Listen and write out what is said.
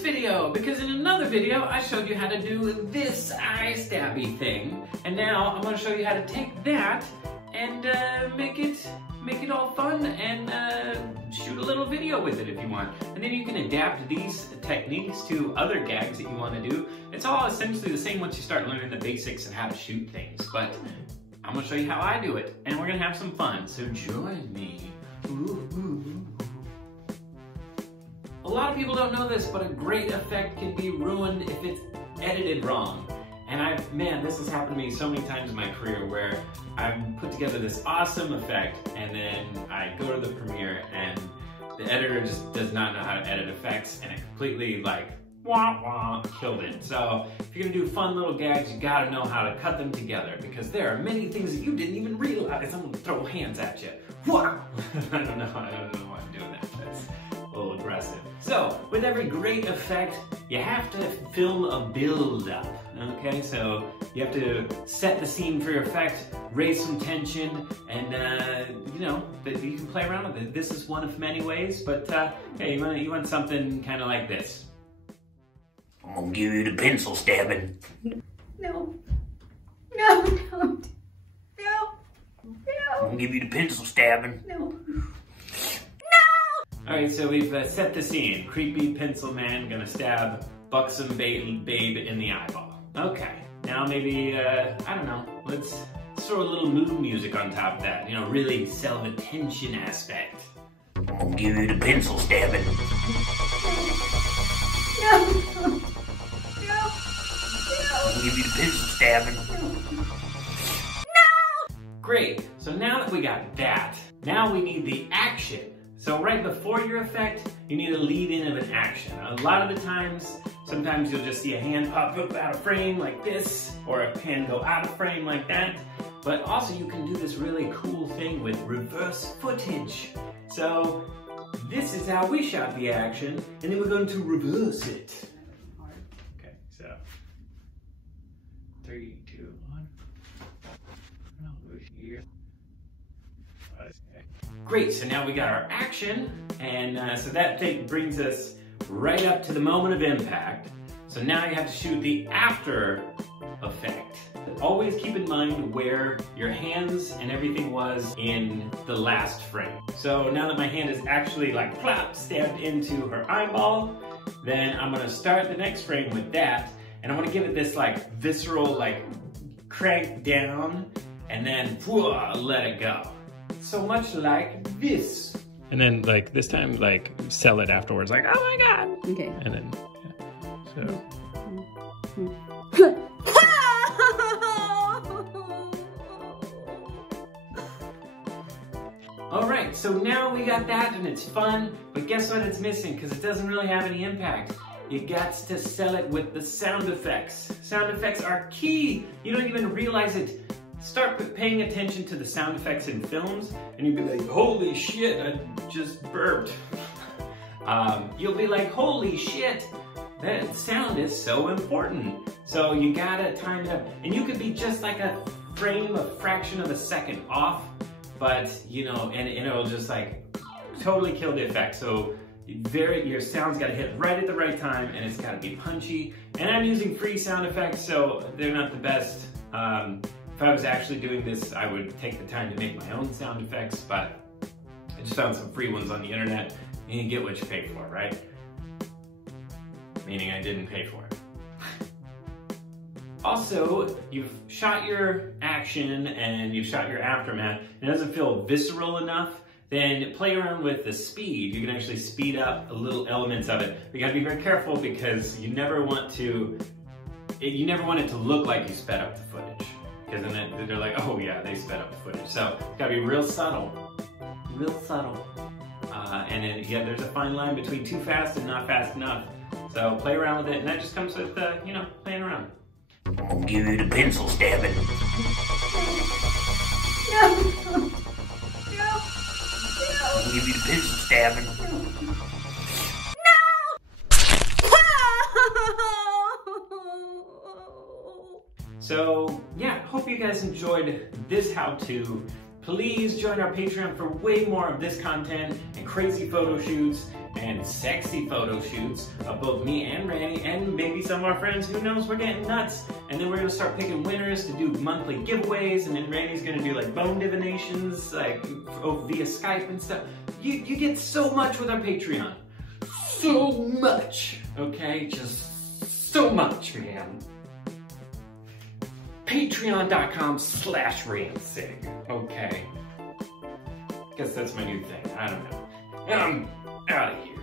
video, because in another video I showed you how to do this eye stabby thing, and now I'm going to show you how to take that and make it all fun and shoot a little video with it if you want. And then you can adapt these techniques to other gags that you want to do. It's all essentially the same once you start learning the basics of how to shoot things, but I'm going to show you how I do it, and we're going to have some fun, so join me. Ooh, ooh. A lot of people don't know this, but a great effect can be ruined if it's edited wrong. And man, this has happened to me so many times in my career where I've put together this awesome effect and then I go to the premiere and the editor just does not know how to edit effects and it completely like, wah wah, killed it. So if you're gonna do fun little gags, you gotta know how to cut them together because there are many things that you didn't even realize. I'm gonna throw hands at you. Wah! I don't know why I'm doing that. That's a little aggressive. So, with every great effect, you have to film a build-up, okay? So, you have to set the scene for your effect, raise some tension, and, you know, you can play around with it. This is one of many ways, but, hey, you want something kind of like this. I'm gonna give you the pencil stabbing. No. No, don't. No. I'm No. gonna give you the pencil stabbing. No. Alright, so we've set the scene. Creepy pencil man gonna stab buxom babe in the eyeball. Okay, now maybe, I don't know, let's throw a little mood music on top of that. You know, really sell the tension aspect. I'm gonna give you the pencil stabbing. No. No. No. I'm gonna give you the pencil stabbing. Great, so now that we got that, now we need the action. So right before your effect, you need a lead-in of an action. A lot of the times, sometimes you'll just see a hand pop up out of frame like this, or a hand go out of frame like that. But also you can do this really cool thing with reverse footage. So this is how we shot the action, and then we're going to reverse it. Okay, so 3, 2, 1. Here. Great, so now we got our action, and so that thing brings us right up to the moment of impact. So now you have to shoot the after effect. Always keep in mind where your hands and everything was in the last frame. So now that my hand is actually like plop, stabbed into her eyeball, then I'm gonna start the next frame with that, and I wanna give it this like visceral, like crank down, and then let it go. So much like this. And then like this time, like sell it afterwards, like, oh my God. Okay. And then, yeah. All right, so now we got that and it's fun, but guess what it's missing? Because it doesn't really have any impact. You got to sell it with the sound effects. Sound effects are key. You don't even realize it. Start paying attention to the sound effects in films and you'll be like, holy shit, I just burped. You'll be like, holy shit, that sound is so important. So you gotta time it up. And you could be just like a fraction of a second off, but you know, and it'll just like totally kill the effect. So your sound's gotta hit right at the right time and it's gotta be punchy. And I'm using free sound effects, so they're not the best. If I was actually doing this, I would take the time to make my own sound effects, but I just found some free ones on the internet, and you get what you pay for, right? Meaning I didn't pay for it. Also, you've shot your action and you've shot your aftermath, and it doesn't feel visceral enough, then play around with the speed. You can actually speed up little elements of it. But you gotta be very careful because you never want it to look like you sped up the footage. Because then they're like, oh yeah, they sped up the footage. So it's gotta be real subtle, real subtle. And then yeah, there's a fine line between too fast and not fast enough. So play around with it, and that just comes with, you know, playing around. I'm gonna give you the pencil stabbing. No. No. No. I'm gonna give you the pencil stabbing. So yeah, hope you guys enjoyed this how-to. Please join our Patreon for way more of this content and crazy photo shoots and sexy photo shoots of both me and Randy and maybe some of our friends. Who knows? We're getting nuts. And then we're gonna start picking winners to do monthly giveaways, and then Randy's gonna do like bone divinations, like via Skype and stuff. You get so much with our Patreon. So much, okay? Just so much, man. Patreon.com/Ransig, okay? Guess that's my new thing, I don't know. I'm out of here.